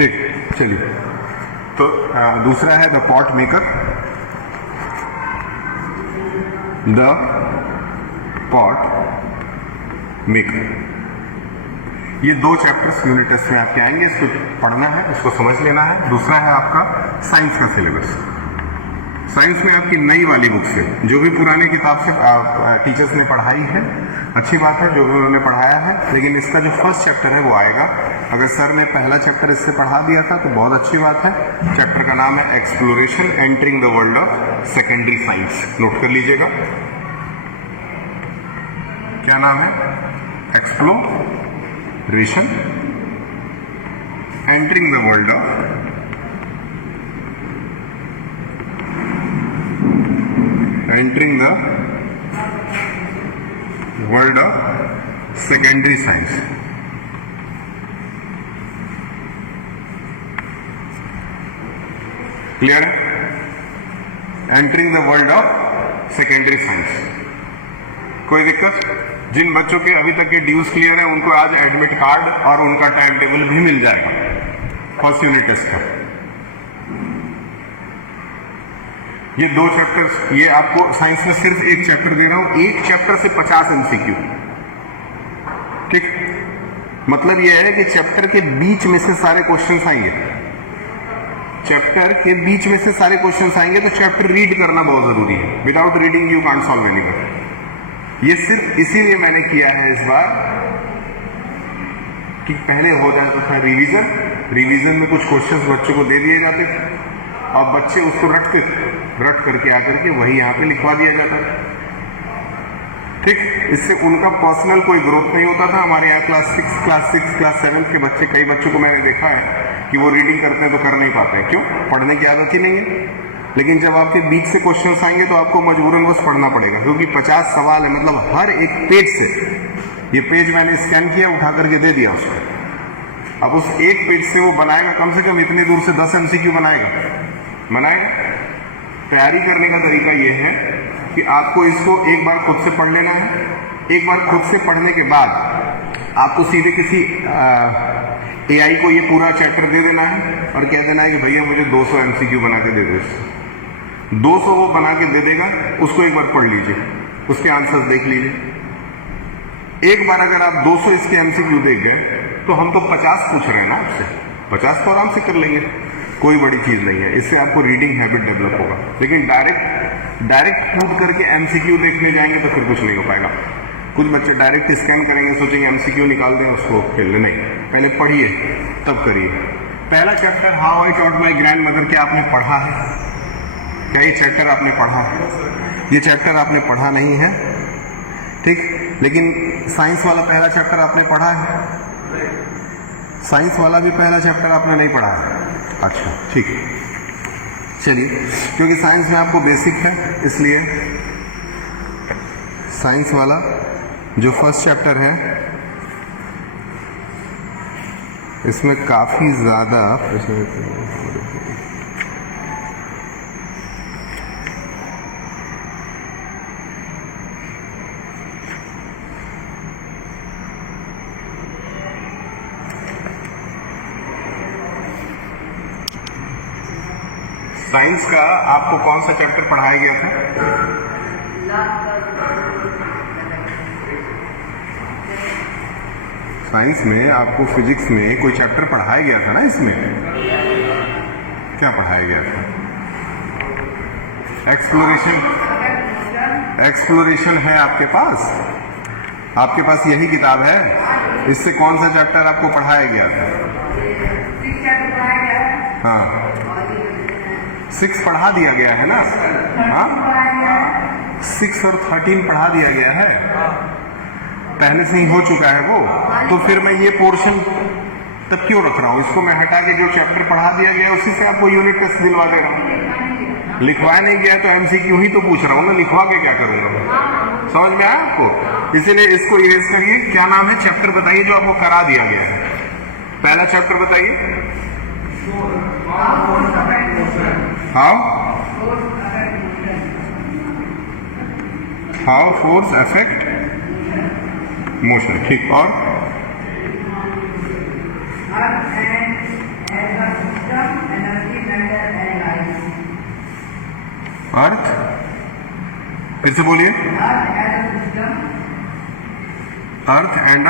ठीक, चलिए। तो दूसरा है the pot maker, the pot maker. ये दो चैप्टर्स यूनिट टेस्ट में आपके आएंगे, इसको पढ़ना है, इसको समझ लेना है। दूसरा है आपका साइंस का सिलेबस। साइंस में आपकी नई वाली बुक से जो भी पुराने किताब से टीचर्स ने पढ़ाई है, अच्छी बात है जो भी उन्होंने पढ़ाया है, लेकिन इसका जो फर्स्ट चैप्टर है वो आएगा। अगर सर ने पहला चैप्टर इससे पढ़ा दिया था तो बहुत अच्छी बात है। चैप्टर का नाम है exploration entering the world of secondary science. Note कर लीजिएगा, क्या नाम है? Exploration entering the world of entering the world of secondary science। Clear है? Entering the world of secondary science. कोई दिक्कत? जिन बच्चों के अभी तक के ड्यूज क्लियर है उनको आज एडमिट कार्ड और उनका टाइम टेबल भी मिल जाएगा फर्स्ट यूनिट टेस्ट का। ये दो चैप्टर्स, ये आपको साइंस में सिर्फ एक चैप्टर दे रहा हूं, एक चैप्टर से 50 एमसीक्यू। ठीक, मतलब ये है कि चैप्टर के बीच में से सारे क्वेश्चंस आएंगे, चैप्टर के बीच में से सारे क्वेश्चंस आएंगे, तो चैप्टर रीड करना बहुत जरूरी है। Without reading you can't solve anything. ये सिर्फ इसीलिए मैंने किया है इस बार कि पहले हो जाता था रिवीजन, रिवीजन में कुछ क्वेश्चंस बच्चों को दे दिए जाते थे और बच्चे उसको रट करके आकर के वही यहाँ पे लिखवा दिया जाता था। ठीक, इससे उनका पर्सनल कोई ग्रोथ नहीं होता था। हमारे यहाँ क्लास 6, क्लास 7 के बच्चे, कई बच्चों को मैंने देखा है कि वो रीडिंग करते हैं तो कर नहीं पाते हैं। क्यों? पढ़ने की आदत ही नहीं है। लेकिन जब आपके बीच से क्वेश्चन आएंगे तो आपको मजबूरन बस पढ़ना पड़ेगा, क्योंकि 50 सवाल है, मतलब हर एक पेज से। ये पेज मैंने स्कैन किया, उठा करके दे दिया उसको। अब उस एक पेज से वो बनाएगा कम से कम इतनी दूर से 10 एमसीक्यू बनाएगा। तैयारी करने का तरीका ये है कि आपको इसको एक बार खुद से पढ़ लेना है। एक बार खुद से पढ़ने के बाद आपको सीधे किसी एआई को ये पूरा चैप्टर दे देना है और कह देना है कि भैया मुझे 200 एमसीक्यू बना के दे दो। 200 वो बना के दे देगा, उसको एक बार पढ़ लीजिए, उसके आंसर्स देख लीजिए। एक बार अगर आप 200 इसके एमसीक्यू देख गए तो हम तो 50 पूछ रहे हैं ना आपसे, 50 तो आराम से कर लेंगे, कोई बड़ी चीज नहीं है। इससे आपको रीडिंग हैबिट डेवलप होगा। लेकिन डायरेक्ट कूद करके एमसीक्यू देखने जाएंगे तो फिर कुछ नहीं हो पाएगा। कुछ बच्चे डायरेक्ट स्कैन करेंगे, सोचेंगे एमसीक्यू निकाल दें उसको खेलने। नहीं, पहले पढ़िए तब करिए। पहला chapter how I taught my grand mother, क्या आपने पढ़ा है? क्या ये चैप्टर आपने पढ़ा है? ये चैप्टर आपने पढ़ा नहीं है, ठीक। लेकिन साइंस वाला पहला चैप्टर आपने पढ़ा है? साइंस वाला भी पहला चैप्टर आपने नहीं पढ़ा है? अच्छा, ठीक है, चलिए। क्योंकि साइंस में आपको बेसिक है, इसलिए साइंस वाला जो फर्स्ट चैप्टर है इसमें काफी ज्यादा साइंस का आपको कौन सा चैप्टर पढ़ाया गया था? साइंस में आपको फिजिक्स में कोई चैप्टर पढ़ाया गया था ना? इसमें क्या पढ़ाया गया था? एक्सप्लोरेशन है आपके पास? आपके पास यही किताब है? इससे कौन सा चैप्टर आपको पढ़ाया गया था? हाँ, 6 पढ़ा दिया गया है ना? हाँ, 6 और 13 पढ़ा दिया गया है, पहले से ही हो चुका है वो। तो फिर मैं ये पोर्शन तब क्यों रख रहा हूँ? इसको मैं हटा के जो चैप्टर पढ़ा दिया गया उसी से आपको यूनिट टेस्ट दिलवा दे रहा हूँ। लिखवाया नहीं गया तो एमसीक्यू ही तो पूछ रहा हूँ ना, लिखवा के क्या करूंगा? समझ में आया आपको? इसीलिए इसको इरेज करिए। क्या नाम है? चैप्टर बताइए जो आपको करा दिया गया है। पहला चैप्टर बताइए। हाउ फोर्स अफेक्ट मोशन, ठीक। और अर्थ, फिर से बोलिए, earth and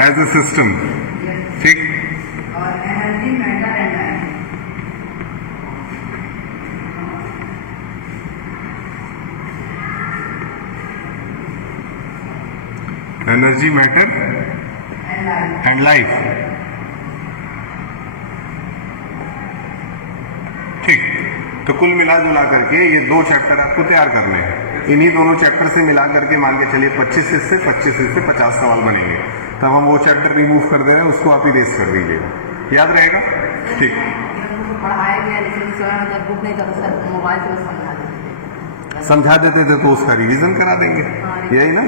as a system. ठीक, और energy, matter and life. Energy, matter and life. ठीक, तो कुल मिला जुला करके ये 2 चैप्टर आपको तैयार करने हैं। इन्हीं दोनों चैप्टर से मिला करके मान के चलिए 25 से 50 सवाल बनेंगे। तब हम वो चैप्टर रिमूव कर दे रहे हैं, उसको आप इरेज कर दीजिएगा, याद रहेगा। ठीक, समझा देते थे तो उसका रिवीजन करा देंगे, यही ना।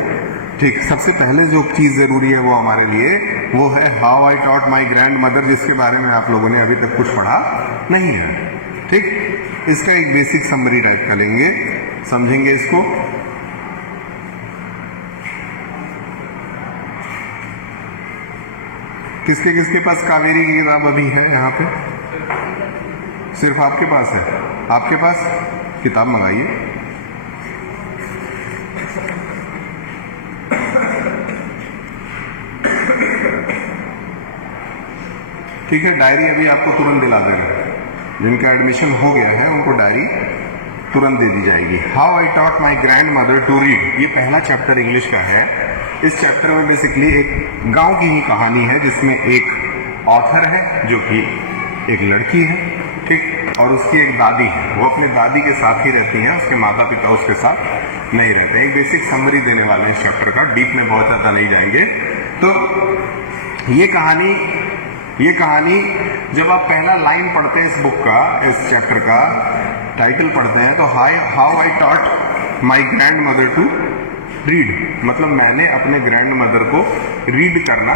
ठीक, सबसे पहले जो चीज जरूरी है वो हमारे लिए वो है how I taught my grand mother, जिसके बारे में आप लोगों ने अभी तक कुछ पढ़ा नहीं है। ठीक, इसका एक बेसिक समरी टाइप का लेंगे, समझेंगे इसको। किसके किसके पास कावेरी की किताब अभी है यहाँ पे? सिर्फ आपके पास है? आपके पास किताब मंगाइए। ठीक है, डायरी अभी आपको तुरंत दिला दे रहे हैं। जिनका एडमिशन हो गया है उनको डायरी तुरंत दे दी जाएगी। How I taught my grandmother to read, ये पहला चैप्टर इंग्लिश का है। इस चैप्टर में बेसिकली एक गांव की ही कहानी है, जिसमें एक ऑथर है जो कि एक लड़की है, ठीक, और उसकी एक दादी है। वो अपने दादी के साथ ही रहती हैं, उसके माता पिता उसके साथ नहीं रहते। एक बेसिक समरी देने वाले हैं इस चैप्टर का, डीप में बहुत ज्यादा नहीं जाएंगे। तो ये कहानी जब आप पहला लाइन पढ़ते हैं इस बुक का, इस चैप्टर का टाइटल पढ़ते हैं, तो how I taught my grandmother to read, मतलब मैंने अपने ग्रैंड मदर को रीड करना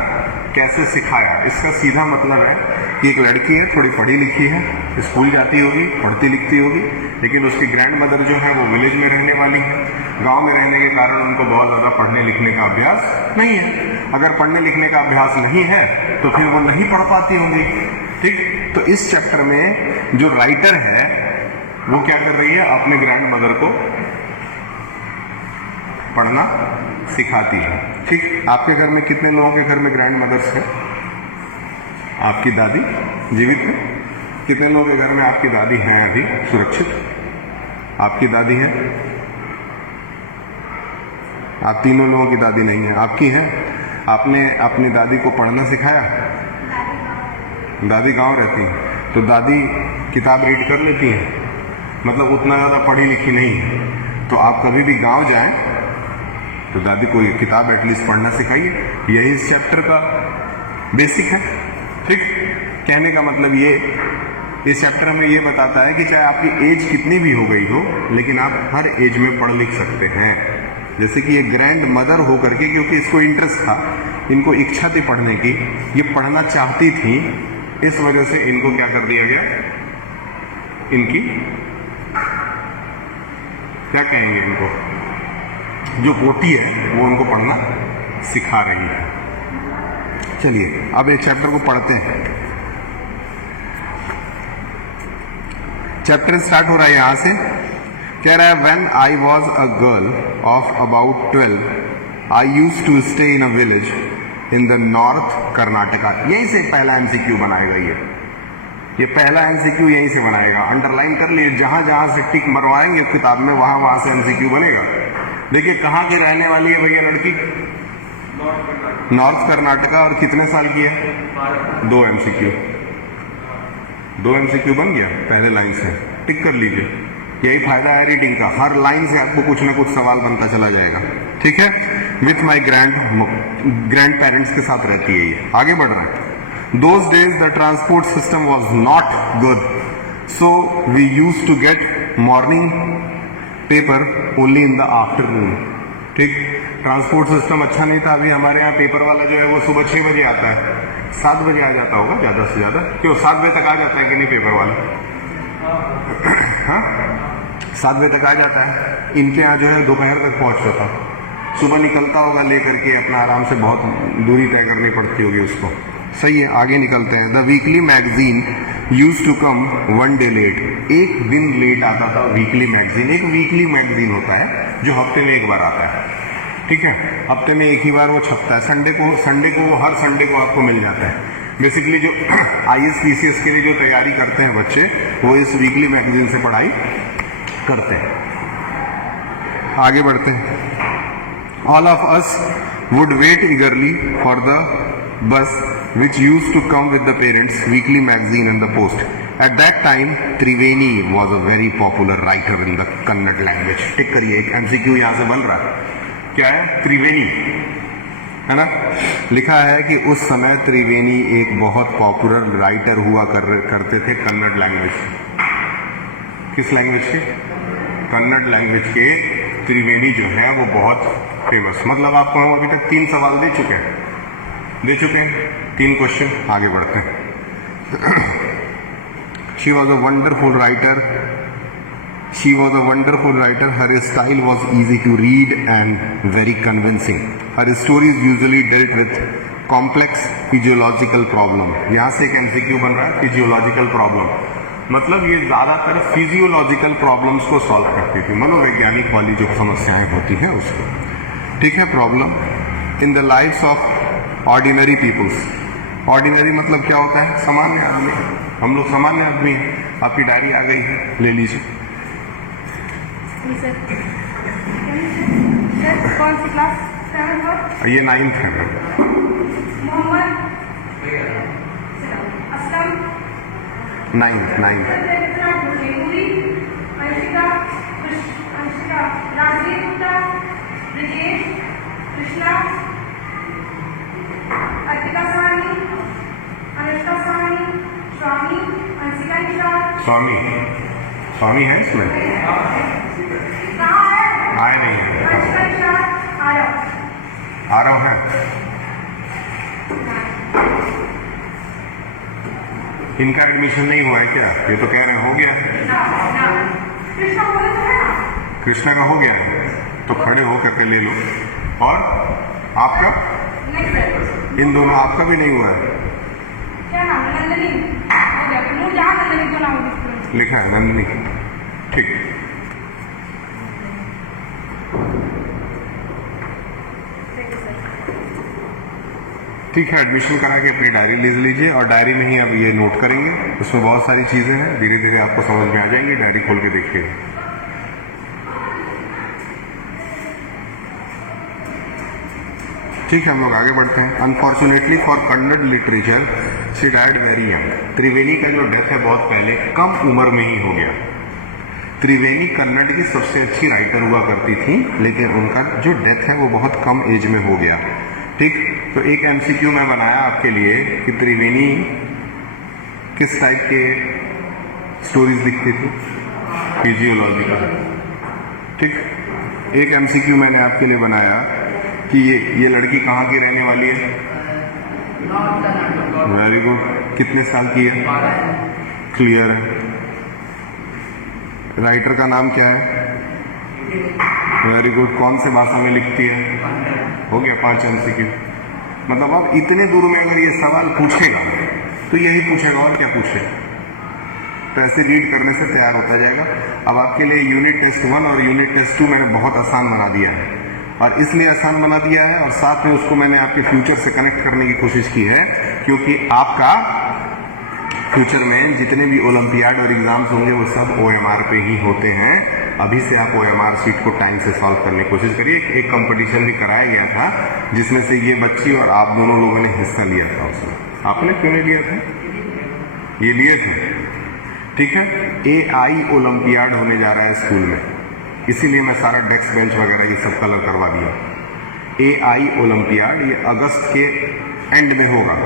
कैसे सिखाया। इसका सीधा मतलब है कि एक लड़की है, थोड़ी पढ़ी लिखी है, स्कूल जाती होगी, पढ़ती लिखती होगी, लेकिन उसकी ग्रैंड मदर जो है वो विलेज में रहने वाली है। गांव में रहने के कारण उनको बहुत ज्यादा पढ़ने लिखने का अभ्यास नहीं है। अगर पढ़ने लिखने का अभ्यास नहीं है तो फिर वो नहीं पढ़ पाती होंगी। ठीक, तो इस चैप्टर में जो राइटर है वो क्या कर रही है, अपने ग्रैंड मदर को पढ़ना सिखाती है। ठीक, आपके घर में कितने लोगों के घर में ग्रैंड मदर्स है? आपकी दादी जीवित है? कितने लोगों के घर में आपकी दादी हैं अभी सुरक्षित? आपकी दादी है? आप तीनों लोगों की दादी नहीं है, आपकी है। आपने अपनी दादी को पढ़ना सिखाया? दादी गांव रहती है तो दादी किताब रीड कर लेती है, मतलब उतना ज्यादा पढ़ी लिखी नहीं है। तो आप कभी भी गांव जाएं तो दादी को ये किताब एटलीस्ट पढ़ना सिखाइए। यही इस चैप्टर का बेसिक है। ठीक, कहने का मतलब ये, इस चैप्टर में ये बताता है कि चाहे आपकी एज कितनी भी हो गई हो, लेकिन आप हर एज में पढ़ लिख सकते हैं। जैसे कि ये ग्रैंड मदर हो करके, क्योंकि इसको इंटरेस्ट था, इनको इच्छा थी पढ़ने की, ये पढ़ना चाहती थी, इस वजह से इनको क्या कर दिया गया, इनकी क्या कहेंगे, इनको जो पोती है वो उनको पढ़ना सिखा रही है। चलिए अब एक चैप्टर को पढ़ते हैं। चैप्टर स्टार्ट हो रहा है यहां से, कह रहा है when I was a girl of about 12 I used to stay in a village in the north Karnataka. यहीं से पहला एमसीक्यू बनाएगा ये पहला एमसीक्यू यहीं से बनाएगा। अंडरलाइन कर लिए, जहां जहां से टिक मरवाएंगे किताब में वहां वहां से एमसीक्यू बनेगा। देखिए कहाँ की रहने वाली है भैया लड़की? नॉर्थ कर्नाटका। और कितने साल की है? 2 एमसीक्यू बन गया पहले लाइन से, टिक कर लीजिए। यही फायदा है रीडिंग का, हर लाइन से आपको कुछ ना कुछ सवाल बनता चला जाएगा। ठीक है, विथ माई ग्रैंड पेरेंट्स के साथ रहती है ये। आगे बढ़ रहा है। Those days the transport system was not good, so we use to get morning paper only in the afternoon. ठीक, ट्रांसपोर्ट सिस्टम अच्छा नहीं था। अभी हमारे यहाँ पेपर वाला जो है वो सुबह 6 बजे आता है, 7 बजे आ जाता होगा ज्यादा से ज्यादा। क्यों 7 बजे तक आ जाता है कि नहीं पेपर वाला? हाँ 7 बजे तक आ जाता है। इनके यहाँ जो है दोपहर तक पहुंचता था। सुबह निकलता होगा लेकर के अपना, आराम से बहुत दूरी तय करनी पड़ती होगी उसको। सही है, आगे निकलते हैं। The weekly magazine use to come one day late, एक दिन लेट आता था वीकली मैगजीन। एक वीकली मैगजीन होता है जो हफ्ते में एक बार आता है, ठीक है, हफ्ते में एक ही बार वो छपता है। संडे को वो हर संडे को आपको मिल जाता है। बेसिकली जो IAS PCS के लिए जो तैयारी करते हैं बच्चे, वो इस वीकली मैगजीन से पढ़ाई करते हैं। आगे बढ़ते हैं। All of us would wait eagerly for the bus which used to come with the parents weekly magazine and the post. At that time Triveni was a very popular writer in the Kannada language. टिक करिए, एक MCQ यहाँ से बन रहा है। क्या है? त्रिवेणी, है ना। लिखा है कि उस समय त्रिवेणी एक बहुत पॉपुलर राइटर हुआ करते थे कन्नड़ लैंग्वेज। किस लैंग्वेज के? कन्नड़ लैंग्वेज के त्रिवेणी जो है वो बहुत फेमस। मतलब आपको हम अभी तक 3 सवाल दे चुके हैं, 3 क्वेश्चन। आगे बढ़ते हैं। She was a wonderful writer, her style was easy to read and very convincing. Her stories usually dealt with complex physiological problem. यहाँ से एक MCQ बन रहा है, फिजियोलॉजिकल प्रॉब्लम, मतलब ये ज्यादातर फिजियोलॉजिकल प्रॉब्लम्स को सॉल्व करती थी, मनोवैज्ञानिक वाली जो समस्याएं होती हैं उसको, ठीक है। Problem in the lives of ordinary peoples. Ordinary मतलब क्या होता है? सामान्य आदमी। हम लोग सामान्य आदमी हैं। आपकी डायरी आ गई है, ले लीजिए। कौन सी क्लास? 7 ये 9th है मैम। मोहम्मद असलम 9th। अंशिका राजवीर गुप्ता ब्रिजेश कृष्णा अर्पिता साहनी अनुष्का साहनी स्वामी अंशिका निषाद। स्वामी है इसमें? कहाँ है? आए नहीं है। अंशिका निषाद आरव है। इनका एडमिशन नहीं हुआ है क्या? ये तो कह रहे हैं हो गया है। कृष्णा बोले तो है ना? कृष्णा का हो गया है, तो खड़े हो करके ले लो। और आपका? नहीं सर। इन दोनों आपका भी नहीं हुआ है। क्या नाम है? नंदनी हो गया। मुझे जहाँ नंदनी तो नाम है। लिखा है नंदनी, ठीक। ठीक है, एडमिशन करा के अपनी डायरी ले लीजिए और डायरी में ही अब ये नोट करेंगे। उसमें बहुत सारी चीजें हैं, धीरे धीरे आपको समझ में आ जाएंगी। डायरी खोल के देखिएगा। ठीक है, हम लोग आगे बढ़ते हैं। Unfortunately for Kannada literature she died very young. Triveni का जो डेथ है बहुत पहले, कम उम्र में ही हो गया। त्रिवेणी कन्नड़ की सबसे अच्छी राइटर हुआ करती थी, लेकिन उनका जो डेथ है वो बहुत कम एज में हो गया। ठीक, तो एक MCQ मैं बनाया आपके लिए कि त्रिवेणी किस टाइप के स्टोरीज लिखती थी? फिजियोलॉजिकल। ठीक, एक MCQ मैंने आपके लिए बनाया कि ये लड़की कहाँ की रहने वाली है? Very good. कितने साल की है? क्लियर है। राइटर का नाम क्या है? Very good. कौन से भाषा में लिखती है? हो गया 5 MCQ। मतलब अब इतने दूर में अगर ये सवाल पूछेगा तो यही पूछेगा, और क्या पूछेगा? तो ऐसे रीड करने से तैयार होता जाएगा। अब आपके लिए यूनिट टेस्ट 1 और यूनिट टेस्ट 2 मैंने बहुत आसान बना दिया है, और इसलिए आसान बना दिया है और साथ में उसको मैंने आपके फ्यूचर से कनेक्ट करने की कोशिश की है, क्योंकि आपका फ्यूचर में जितने भी ओलंपियाड और एग्जाम्स होंगे वो सब OMR पे ही होते हैं। अभी से आप OMR शीट को टाइम से सॉल्व करने की कोशिश करिए। एक कंपटीशन भी कराया गया था जिसमें से ये बच्ची और आप दोनों लोगों ने हिस्सा लिया था। उसमें आपने क्यों नहीं लिया था? ये लिए थे, ठीक है। AI ओलंपियाड होने जा रहा है स्कूल में, इसीलिए मैं सारा डेस्क बेंच वगैरह ये सब कलर करवा दिया। AI ओलंपियाड ये अगस्त के एंड में होगा।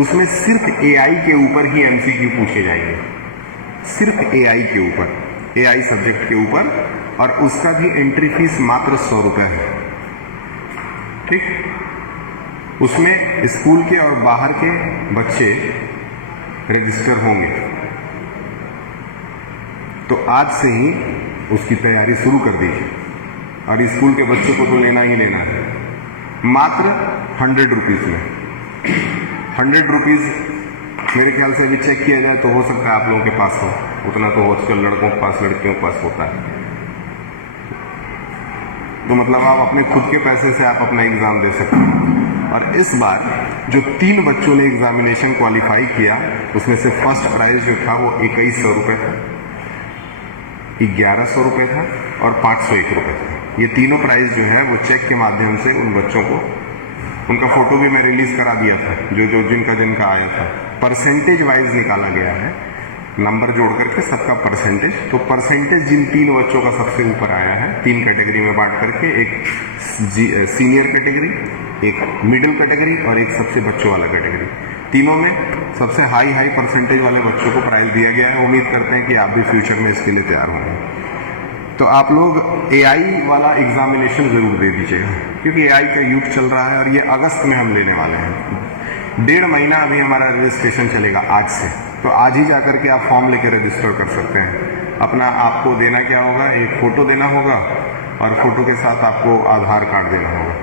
उसमें सिर्फ AI के ऊपर ही MCQ पूछे जाएंगे, सिर्फ AI के ऊपर, AI सब्जेक्ट के ऊपर, और उसका भी एंट्री फीस मात्र 100 रुपए है। ठीक, उसमें स्कूल के और बाहर के बच्चे रजिस्टर होंगे। तो आज से ही उसकी तैयारी शुरू कर दीजिए, और स्कूल के बच्चों को तो लेना ही लेना है। मात्र 100 रुपीज में, 100 रुपीज मेरे ख्याल से अभी चेक किया जाए तो हो सकता है आप लोगों के पास हो, उतना तो आजकल लड़कों के पास लड़कियों के पास होता है। तो मतलब आप अपने खुद के पैसे से आप अपना एग्जाम दे सकते हैं। और इस बार जो 3 बच्चों ने एग्जामिनेशन क्वालिफाई किया उसमें से फर्स्ट प्राइज जो था वो 2100 रुपये था, 1100 रुपये था और 501 रुपये था। ये तीनों प्राइज जो है वो चेक के माध्यम से उन बच्चों को, उनका फोटो भी मैं रिलीज करा दिया था, जो जिनका आया था। परसेंटेज वाइज निकाला गया है, नंबर जोड़ करके सबका परसेंटेज। तो परसेंटेज जिन 3 बच्चों का सबसे ऊपर आया है, 3 कैटेगरी में बांट करके, एक सीनियर कैटेगरी, एक मिडिल कैटेगरी और एक सबसे बच्चों वाला कैटेगरी। तीनों में सबसे हाई परसेंटेज वाले बच्चों को प्राइज दिया गया है। उम्मीद करते हैं कि आप भी फ्यूचर में इसके लिए तैयार होंगे। तो आप लोग AI वाला एग्जामिनेशन जरूर दे दीजिएगा, क्योंकि AI का युग चल रहा है और ये अगस्त में हम लेने वाले हैं। 1.5 महीना अभी हमारा रजिस्ट्रेशन चलेगा आज से। तो आज ही जाकर के आप फॉर्म लेकर रजिस्टर कर सकते हैं। अपना आपको देना क्या होगा, एक फोटो देना होगा और फोटो के साथ आपको आधार कार्ड देना होगा।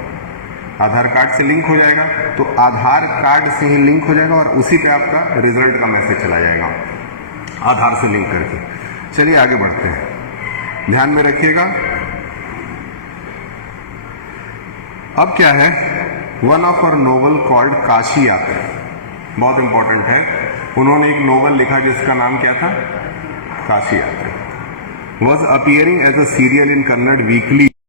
आधार कार्ड से लिंक हो जाएगा, तो आधार कार्ड से ही लिंक हो जाएगा और उसी पे आपका रिजल्ट का मैसेज चला जाएगा आधार से लिंक करके। चलिए आगे बढ़ते हैं, ध्यान में रखिएगा। अब क्या है, one of our novel called Kashi यात्रा, बहुत इंपॉर्टेंट है। उन्होंने एक नोवेल लिखा जिसका नाम क्या था, Kashi Yatra. Was appearing as a serial in Kannada weekly